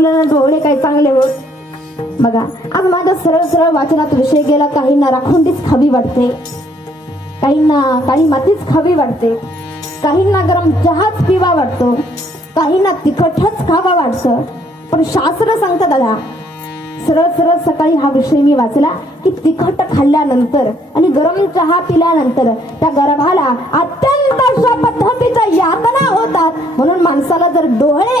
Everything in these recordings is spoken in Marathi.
माऊलींना डोळे काही चांगले होत. बघा आज माझ्या सरळ सरळ वाचनात विषय गेला. काहींना राखुंडीच खावी वाटते, काहींना काळी मातीच खावी वाटते, काहींना गरम चहाच पिवा वाटतो, काहींना तिखटच खावा वाटतं. पण शास्त्र सांगतं दादा, सरळ सरळ सकाळी हा विषय मी वाचला की तिखट खाल्ल्यानंतर आणि गरम चहा पिल्यानंतर त्या गर्भाला अत्यंत अशा पद्धतीच्या यातना होतात. म्हणून माणसाला जर डोळे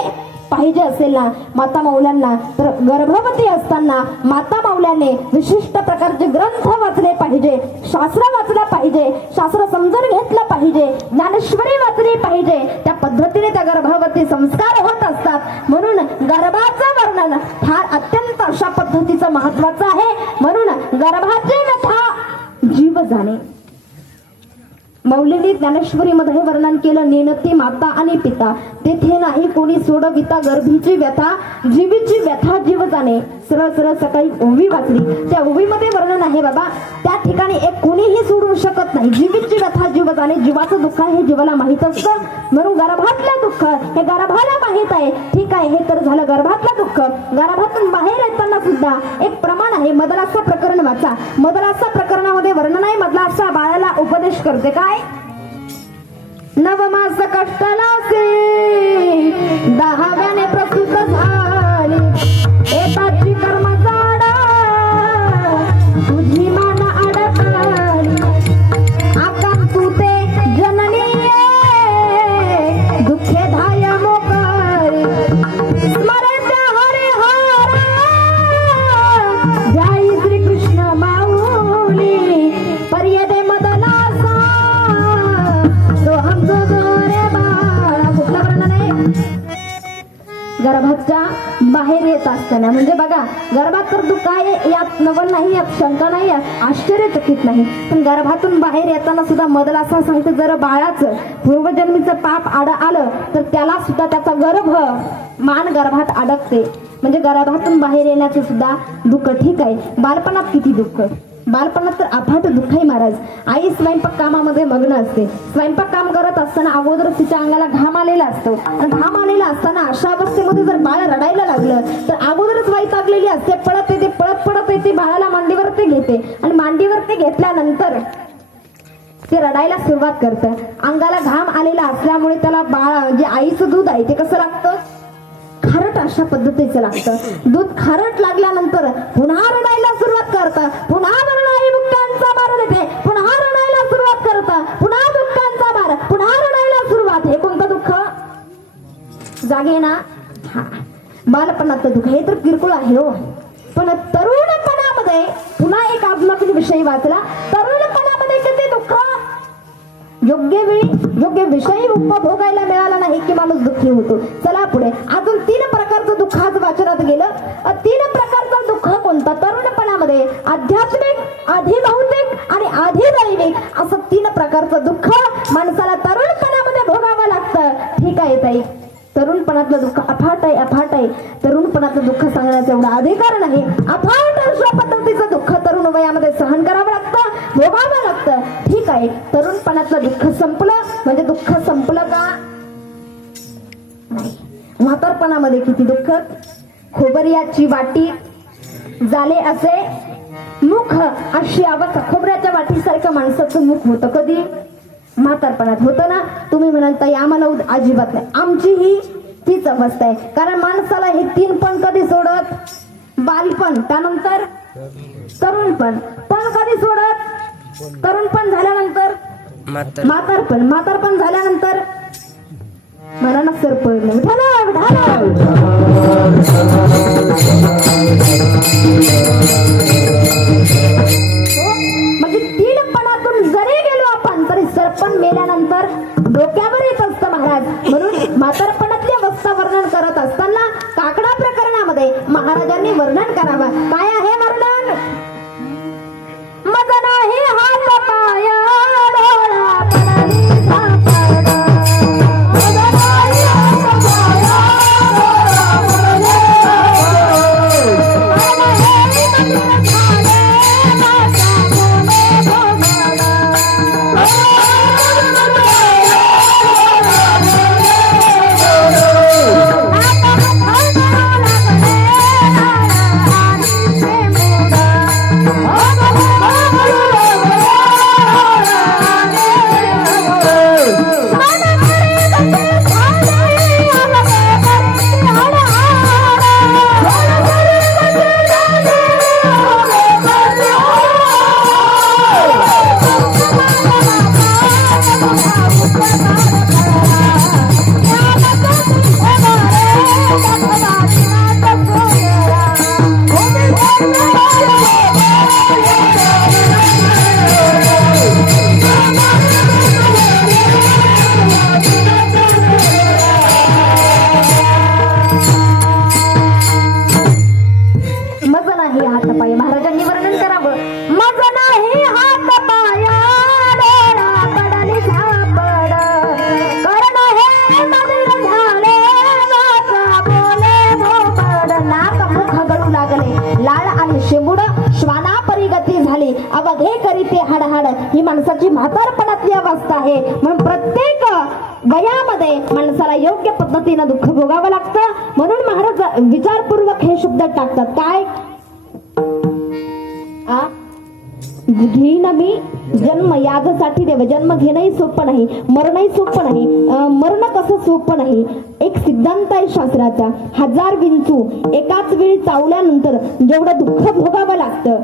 पाहिजे असेल ना माता माऊल्यांना, तर गर्भवती असताना माता माऊल्याने विशिष्ट प्रकारचे ग्रंथ वाचले पाहिजे, शास्त्र वाचलं पाहिजे, शास्त्र समजून घेतलं पाहिजे, ज्ञानेश्वरी वाचली पाहिजे. त्या पद्धतीने त्या गर्भवती संस्कार होत असतात. म्हणून गर्भाचं वर्णन फार अत्यंत अशा पद्धतीचं महत्वाचं आहे. म्हणून गर्भाची व्यथा जीव जाणे. मौलींनी ज्ञानेश्वरीमध्ये वर्णन केलं, नेनती माता आणि पिता तेथे नाही कोणी सोडविता गर्भीची व्यथा, जीवीची व्यथा जीव जाणे. सरळ सरळ सकाळी ओवी वाचली, त्या ओवीमध्ये वर्णन आहे बाबा, त्या ठिकाणी एक कोणीही सोडू शकत नाही. जीवीची व्यथा जीव जाणे. जीवाचं दुःख हे जीवाला माहित असतं. म्हणून गर्भातलं दुःख हे गर्भाला माहित आहे. ठीक आहे, हे तर झालं गर्भातलं दुःख. गर्भातून बाहेर येताना सुद्धा एक प्रमाण आहे. मदलासा प्रकरण वाचा. मदलासा प्रकरणामध्ये वर्णन आहे. मदलासा बाळाला उपदेश करते काय, नवमास कष्टाला से 10व्याने प्रसूत झाली, एकाची कर्म जाडा तुझी मान अडकली, आकांत तू ते जननी दुःखे धाय मोकरी, स्मरण हरे हरा जय श्री कृष्ण माऊली, पर्यदे मदलासा तो हम दो गोरे बाळा. कुठला वर्णन आहे, गर्भाच्या बाहेर येत असताना. म्हणजे बघा गर्भात तर दुःख आहे, यात नवल नाही, यात शंका नाही, आश्चर्यचकित नाही. पण गर्भातून बाहेर येताना सुद्धा मदलासा सांगते, जर बाळाचं पूर्वजन्मीचं पाप आलं तर त्याला सुद्धा त्याचा गर्भ मान गर्भात अडकते. म्हणजे गर्भातून बाहेर येण्याचं सुद्धा दुःख. ठीक आहे, बालपणात किती दुःख, बालपणात तर अफाट दुःख आहे महाराज. आई स्वयंपाक कामामध्ये मग्न असते. स्वयंपाक काम करत असताना अगोदर तिच्या अंगाला घाम आलेला असतो. आणि घाम आलेला असताना अशा अवस्थेमध्ये जर बाळ रडायला लागलं तर अगोदरच वाई लागलेली असते. पळत येते, पळत पळत येते, बाळाला मांडीवरती घेते आणि मांडीवरती घेतल्यानंतर ते रडायला सुरुवात करतं. अंगाला घाम आलेला असल्यामुळे त्याला बाळ जे आईचं दूध आहे ते कसं लागतं, खारट अशा पद्धतीचं लागतं. दूध खारट लागल्यानंतर पुन्हा रडायला सुरुवात करतं. पुन्हा रडाई दुःखांचा भार देते, पुन्हा रडायला सुरुवात करतं, पुन्हा दुःखांचा भार, पुन्हा रडायला सुरुवात. हे कोणतं दुःख, जागे ना, हा बालपणाचं दुःख. हे तर किरकोळ आहे हो. पण तरुणपणामध्ये पुन्हा एक आत्मक विषय वाचला. तरुणपणामध्ये किती दुःख, योग्य वेळी योग्य विषयी उपभोगायला मिळाला नाही की माणूस दुःखी होतो. चला पुढे, अजून 3 प्रकारचं दुःख आज वाचनात गेलं. 3 प्रकारचं दुःख कोणतं, तरुणपणामध्ये आध्यात्मिक, अधिभौतिक आणि अधिदैविक असं 3 प्रकारचं दुःख माणसाला तरुणपणामध्ये भोगावं लागतं. ठीक आहे ताई, तरुणपणातलं दुःख अफाट आहे, अफाट आहे. तरुणपणातलं दुःख सांगण्याचा एवढा अधिकार नाही. अफाट अशा पद्धतीचं दुःख तरुण वयामध्ये सहन करावं लागतं, भोगावं लागतं. ठीक आहे, तरुणपणातलं दुःख संपलं म्हणजे दुःख संपलं का नाही. म्हातारपणामध्ये किती दुःख, खोबऱ्याची वाटी झाले असे मुख, अशी अवस्था. खोबऱ्याच्या वाटीसारखं माणसाचं मुख होतं कधी, म्हातारपणात होतं ना. तुम्ही म्हणाल ताई आम्हाला अजिबात नाही, आमची ही तीच अवस्था आहे. कारण माणसाला हे 3 पण कधी सोडत, बालपण, त्यानंतर तरुणपण, पण कधी सोडत, तरुणपण झाल्यानंतर म्हातारपण, म्हातारपण झाल्यानंतर मनाला सरपण. म्हणजे 3 पणातून जरी गेलो आपण तरी सरपण मेल्यानंतर डोक्यावर येत असतं महाराज. म्हणून म्हातारपणातली अवस्था वर्णन करत असताना काकडा प्रकरणामध्ये महाराजांनी वर्णन करावं. काय आहे वर्णन, मज नाही हात पाय डोळा पडली सापड, मज नाही हात पाय डोळा पडली सापड, अवघे करीते हाड ही माणसाची म्हातारपणातली अवस्था आहे. म्हणून प्रत्येक वयामध्ये माणसाला योग्य पद्धतीनं दुःख भोगावं लागतं. म्हणून महाराज विचारपूर्वक हे शब्द टाकतात. काय घेईन मी जन्म यागसाठी देव. जन्म घेणंही सोपं नाही, मरणही सोपं नाही. मरण कसं सोपं नाही. एक सिद्धांत आहे शास्त्राचा, 1000 विंचू एकाच वेळी चावल्यानंतर जेवढं दुःख भोगावं लागतं.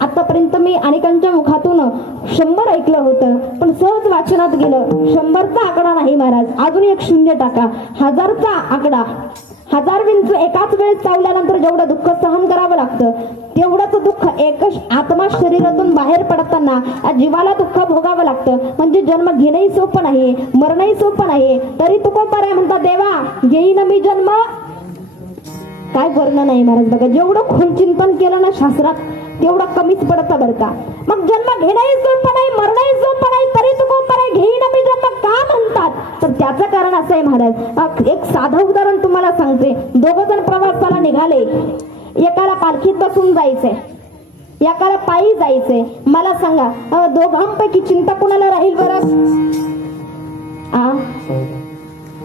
आतापर्यंत मी अनेकांच्या मुखातून 100 ऐकलं होतं, पण सहज वाचनात गेलं 100चा आकडा नाही महाराज, अजून एक 0 टाका, 1000चा आकडा. 1000 विंचू एकाच वेळेस चावल्यानंतर जेवढं दुःख सहन करावं लागतं तेवढंच दुःख एकच आत्मा शरीरातून बाहेर पडताना जीवाला दुःख भोगावं लागतं. म्हणजे जन्म घेणंही सोपं नाही, मरणही सोपं नाही. तरी तुकोबाराय म्हणतात देवा घेईन मी जन्म. काय वर्णन नाही महाराज बघा. जेवढं खोल चिंतन केलं ना शास्त्रात तेवढं कमीच पडतं बरं का. मग जन्म घेणंही सोपं नाही, मरणही सोपं नाही, तरी तुकोबाराय घेईन मी जन्म का म्हणतात? तर त्याचं कारण असं आहे महाराज. एक साधं उदाहरण तुम्हाला सांगते. 2 जण प्रवासाला निघाले. एकाला पालखीत बसून जायचंय, एकाला पायी जायचंय. मला सांगा दोघांपैकी चिंता कुणाला राहील बरं?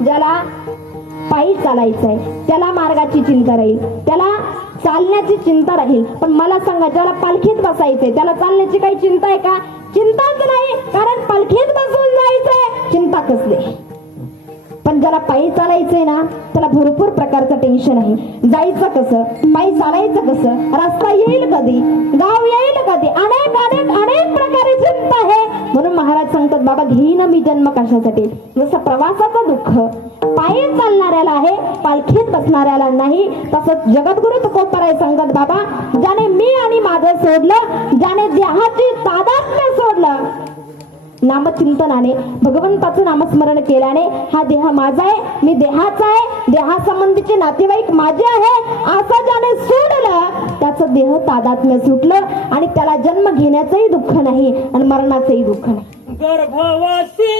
ज्याला पायी चालायचंय त्याला मार्गाची चिंता राहील, त्याला चालण्याची चिंता राहील. पण मला सांगा ज्याला पालखीत बसायचंय त्याला चालण्याची काही चिंता आहे का? चिंताच नाही, कारण पालखीत बसून जायचंय, चिंता कसली. पण ज्याला पायी चालायचंय ना त्याला भरपूर प्रकारचं टेन्शन आहे. जायचं कसं, पायी चालायचं कसं, रस्ता येईल कधी, गाव येईल कधी, अनेक अनेक अनेक प्रकारे चिंता आहे. म्हणून महाराज सांगतात बाबा घेईन मी जन्म कशासाठी? जसं प्रवासाचं दुःख पायी चालणाऱ्याला आहे, पालखीत बसणाऱ्याला नाही. तसंच जगद्गुरु तुकोबाराय सांगतात बाबा ज्याने मी आणि माझं सोडलं, ज्याने देहाची तादात्म्य सोडलं, नामचिंतनाने भगवंताचं नामस्मरण केल्याने हा देह माझा आहे, मी देहाचा आहे, देहासंबंधीचे नातेवाईक माझे आहे, असं ज्याने सोडलं त्याचं देह तादात्म्य सुटलं आणि त्याला जन्म घेण्याचंही दुःख नाही आणि मरणाचंही दुःख नाही. गर्भवती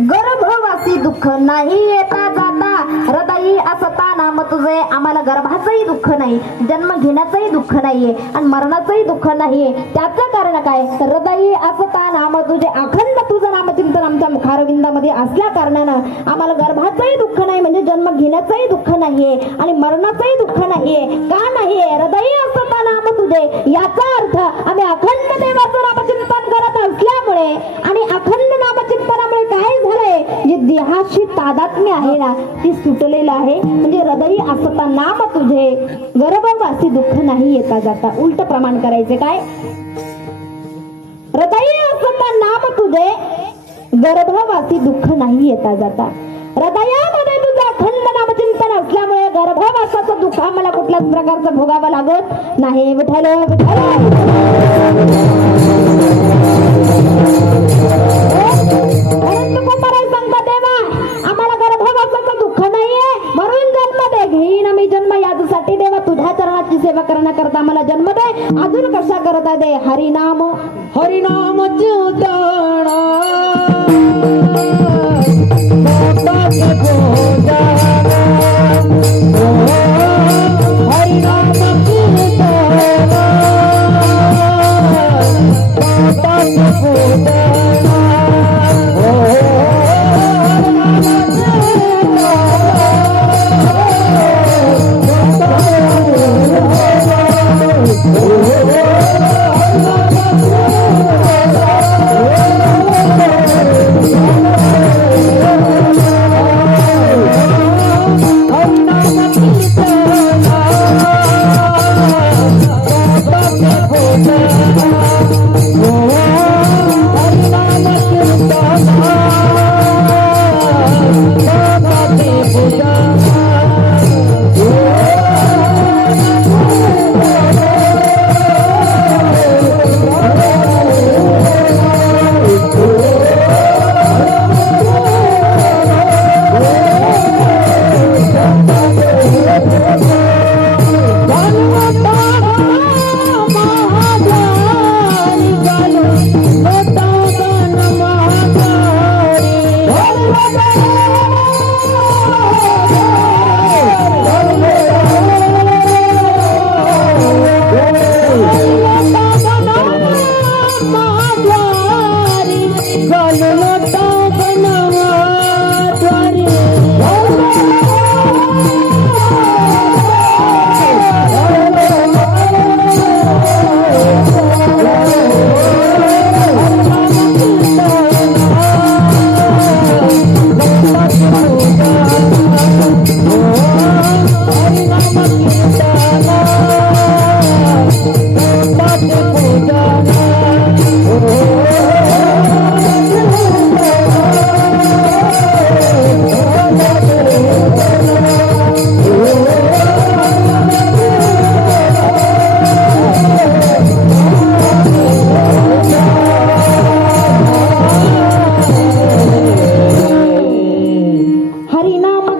गर्भवासी दुःख नाही येता जाता, हृदयी असता नाम तुझे. आम्हाला गर्भाचंही दुःख नाही, जन्म घेण्याचंही दुःख नाहीये आणि मरणाचंही दुःख नाहीये. त्याचं कारण काय? हृदयी असता नाम तुझे, अखंड तुझं नामचिंतन आमच्या मुखारविंदामध्ये असल्या कारणानं आम्हाला गर्भाचंही दुःख नाही, म्हणजे जन्म घेण्याचंही दुःख नाहीये आणि मरणाचंही दुःख नाहीये. का नाहीये? हृदयी असता नाम तुझे, याचा अर्थ आम्ही अखंड देवाचं नामचिंतन करत असल्यामुळे आणि अखंड नामचिंतनामुळे काय झालंय, जे देहाशी तादात्म्य आहे ना ती सुटलेलं आहे. म्हणजे हृदयी असता नाम तुझे, गर्भवासी दुःख नाही येता जाता. उलट प्रमाण करायचे काय? हृदयी असता नाम तुझे, गर्भवासी दुःख नाही येता जाता. हृदयामध्ये तुझं अखंड नामचिंतन असल्यामुळे गर्भवासाचं दुःख आम्हाला कुठल्याच प्रकारचं भोगावं लागत नाही. विठ्ठल विठ्ठल मध्ये हरिनाम हरिनाम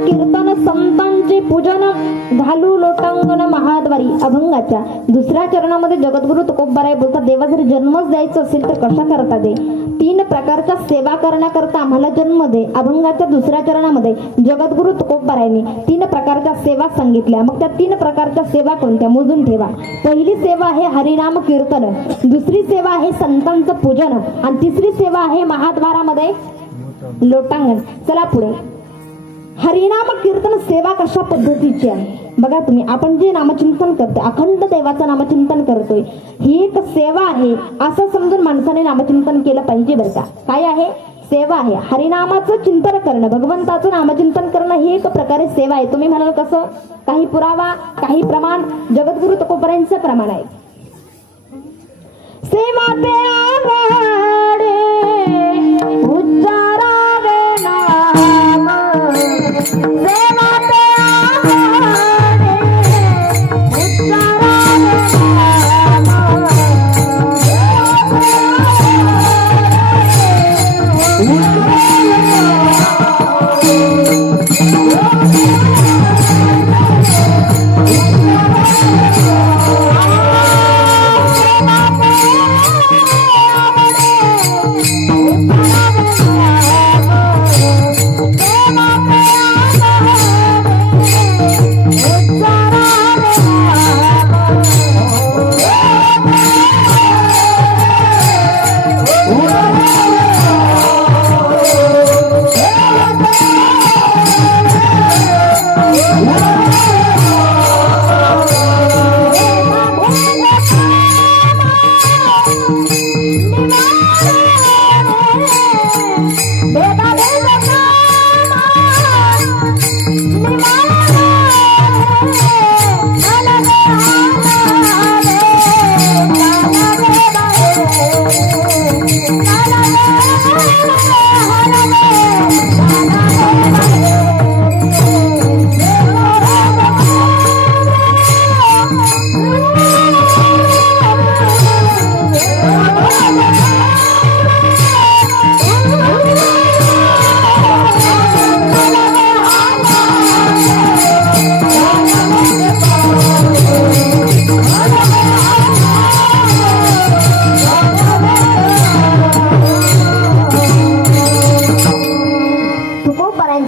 कीर्तन अभंगाच्या दुसऱ्या चरणामध्ये जगद्गुरु तुकोबाराय बोलतात, देवा जर जन्मच द्यायचं असेल तर कशा करता दे. 3 प्रकारच्या सेवा करण्याकरता आम्हाला जन्म दे. अभंगाच्या दुसऱ्या चरणामध्ये जगद्गुरु तुकोबारायांनी 3 प्रकारच्या सेवा सांगितल्या. मग त्या 3 प्रकारच्या सेवा कोणत्या मोजून ठेवा. पहिली सेवा आहे हरिनाम कीर्तन, दुसरी सेवा आहे संतांचं पूजन आणि तिसरी सेवा आहे महाद्वारामध्ये लोटांगण. चला पुढे. हरिनाम कीर्तन सेवा कशा पद्धतीची आहे बघा तुम्ही. आपण जे नामचिंतन करतोय, अखंड देवाचं नामचिंतन करतोय, ही एक सेवा आहे असं समजून माणसाने नामचिंतन केलं पाहिजे बरं का. काय आहे? सेवा आहे. हरिनामाचं चिंतन करणं, भगवंताचं नामचिंतन करणं ही एक प्रकारे सेवा आहे. तुम्ही म्हणाल कसं? काही पुरावा, काही प्रमाण. जगद्गुरु तुकोबारायांचं प्रमाण आहे. सेवा ते आघाडे उच्चारावे नाम, सेवा ते आघाडे उच्चारावे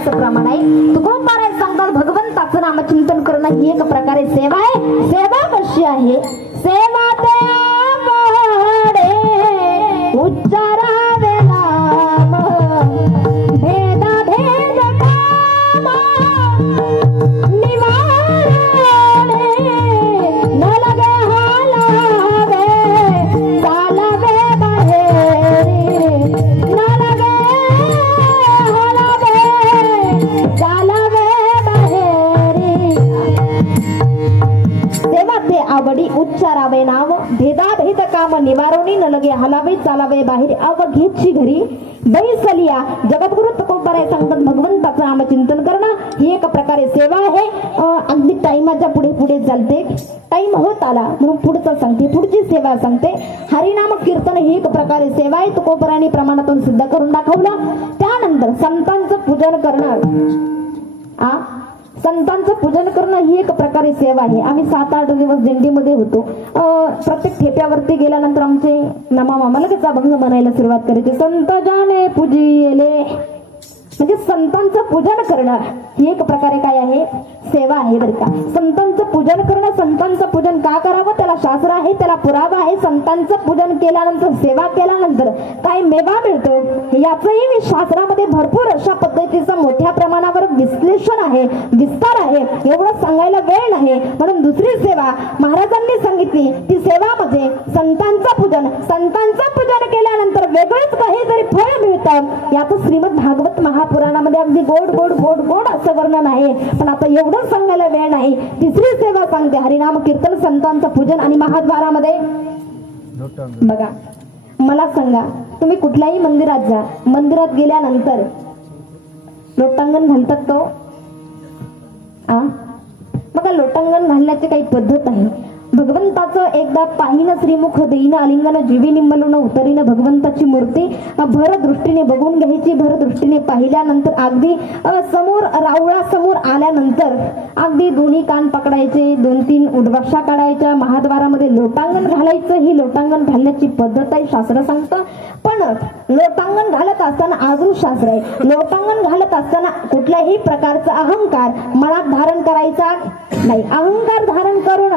संतांचं प्रमाण आहे. तुकोबाराय सांगतात भगवंताचं नामचिंतन करणं ही एक प्रकारे सेवा आहे. सेवा कशी आहे? सेवा ते आवडे उच्चारावे नाम भेद भेद काम निवारणे न लगे हालावे चालवे बाहेरी न लगे हालावे चालवे बाहेरी. सेवा ते आवडी उच्चारावे नाव भेदाभेद काम निवारोणी न लगे हलावे चालावे बाहेर अवघेची घरी बैसलिया. जगद्गुरु तुकोबाराय सांगतात भगवंताचं नामचिंतन करणं ही एक प्रकारे सेवा आहे. अगदी टाइमाच्या पुढे पुढे चालते. टाइम होत आला म्हणून पुढचं सांगते, पुढची सेवा सांगते. हरिनाम कीर्तन ही एक प्रकारे सेवा आहे. तुकोबारायांनी प्रमाणातून सिद्ध करून दाखवलं. त्यानंतर संतांचं पूजन करणं संतांचं पूजन करणं ही एक प्रकारे सेवा आहे. आम्ही 7-8 दिवस दिंडीमध्ये होतो. प्रत्येक ठेप्यावरती गेल्यानंतर आमचे मामा लगेच अभंग म्हणायला सुरुवात करायचे. संत जाणे पूजिले म्हणजे संतांचं पूजन करणं ही एक प्रकारे काय आहे? सेवा आहे बरं का. संतांचं पूजन करणं, संतांचं पूजन का करावं त्याला शास्त्र आहे, त्याला पुरावा आहे. संतांचं पूजन केल्यानंतर सेवा केल्यानंतर काय मेवा मिळतो याचंही मी शास्त्रामध्ये भरपूर अशा पद्धतीचं मोठ्या प्रमाणावर विश्लेषण आहे, विस्तार आहे. एवढं सांगायला वेळ नाही म्हणून दुसरी सेवा महाराजांनी सांगितली. ती सेवा म्हणजे संतांचं पूजन. संतांचं पूजन केल्यानंतर वेगळंच काहीतरी फळ मिळतं. याचं श्रीमद भागवत महापुराणामध्ये अगदी गोड गोड गोड गोड असं वर्णन आहे. पण आता एवढं सांगायला वेळ नाही. तिसरी सेवा सांगते हरिनाम कीर्तन, संतांचं पूजन आणि महाद्वारामध्ये बघा. मला सांगा, तुम्ही कुठल्याही मंदिरात जा, मंदिरात गेल्यानंतर लोटांगण घालतात तो बघा. लोटांगण घालण्याची काही पद्धत आहे. भगवंताचं एकदा पाहिन श्रीमुख देईन आलिंगन जीवी निम्मलून उतरीन. भगवंताची मूर्ती भर दृष्टीने बघून घ्यायची. भर दृष्टीने पाहिल्यानंतर अगदी समोर रावळा समोर आल्यानंतर अगदी दोन्ही कान पकडायचे, 2-3 उडवाशा काढायच्या, महाद्वारामध्ये लोटांगण घालायचं. ही लोटांगण घालण्याची पद्धत आहे, शास्त्र सांगतं. पण लोटांगण घालत असताना अजून शास्त्र आहे. लोटांगण घालत असताना कुठल्याही प्रकारचा अहंकार मनात धारण करायचा नाही. अहंकार धारण करून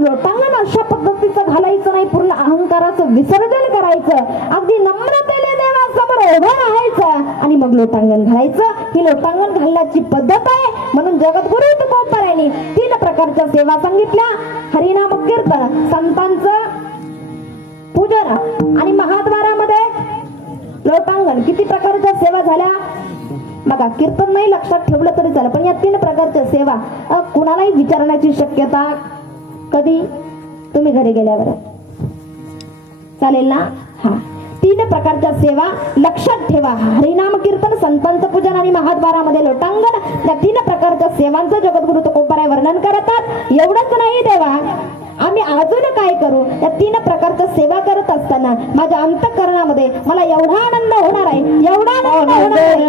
लोटांगण अशा पद्धतीचं घालायचं नाही. पूर्ण अहंकाराचं विसर्जन करायचं. अगदी नम्रतेने देवासमोर उभं राहायचं आणि मग लोटांगण घालायचं. ही लोटांगण घालण्याची पद्धत आहे. म्हणून जगद्गुरु तुकोबारायांनी 3 प्रकारच्या सेवा सांगितल्या. हरिनाम कीर्तन, संतांचं पूजन आणि महाद्वारामध्ये लोटांगण. किती प्रकारच्या सेवा झाल्या बघा. कीर्तन नाही लक्षात ठेवलं तरी चालेल, पण या 3 प्रकारच्या सेवा कुणालाही विचारण्याची शक्यता कधी तुम्ही घरी गेल्यावर चालेल ना. 3 प्रकारच्या सेवा लक्षात ठेवा. हरिनाम कीर्तन, संतांचं पूजन आणि महाद्वारामध्ये लोटांगण. त्या 3 प्रकारच्या सेवांचं जगद्गुरु तुकोबाराय वर्णन करतात. एवढंच नाही देवा, आम्ही अजून काय करू? या 3 प्रकारच्या सेवा करत असताना माझ्या अंतःकरणामध्ये मला एवढा आनंद होणार आहे, एवढा आनंद होणार आहे.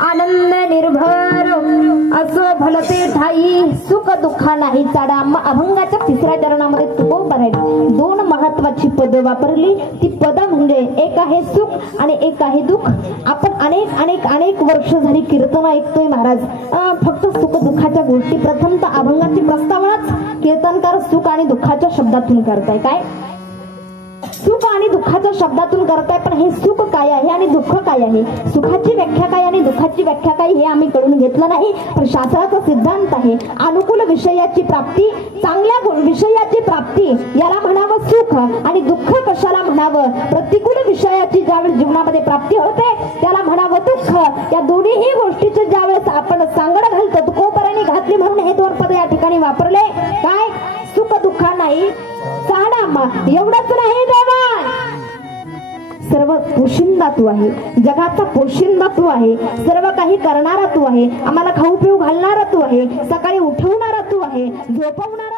आनंद निर्भर असो भलते ठाई सुख दुःखा नाही चाडा. अभंगाच्या तिसऱ्या चरणामध्ये तुकोबर आहेत. दोन महत्वाची पद वापरली. ती पद म्हणजे एक आहे सुख आणि एक आहे दुःख. आपण अनेक अनेक अनेक वर्ष झाली कीर्तन ऐकतोय महाराज. फक्त सुख दुःखाच्या गोष्टी. प्रथमतः अभंगाची प्रस्तावनाच कीर्तनकार सुख आणि दुःखाच्या शब्दातून करताय. काय सुख आणि दुःखाच्या शब्दातून करताय. पण हे सुख काय आहे आणि दुःख काय आहे, सुखाची व्याख्या काय आणि दुःखाची व्याख्या काय, हे आम्ही कळून घेतलं नाही. पण शास्त्राचा सिद्धांत आहे अनुकूल विषयाची प्राप्ती, चांगल्या विषयाची प्राप्ती याला म्हणावं सुख. आणि दुःख कशाला म्हणावं, प्रतिकूल विषयाची ज्यावेळेस जीवनामध्ये प्राप्ती होते त्याला म्हणावं दुःख. या दोन्ही गोष्टीचे ज्यावेळेस आपण सांगड घालतो, तुकोबराने घातली म्हणून हे दोन पद या ठिकाणी वापरले. काय सुख दुःखा नाही चाडा. एवढंच नाही देवा, सर्व पोशिंदा तू आहे, जगाचा पोशिंदा तू आहे, सर्व काही करणारा तू आहे, आम्हाला खाऊ पिऊ घालणारा तू आहे, सकाळी उठवणारा तू आहे, झोपवणारा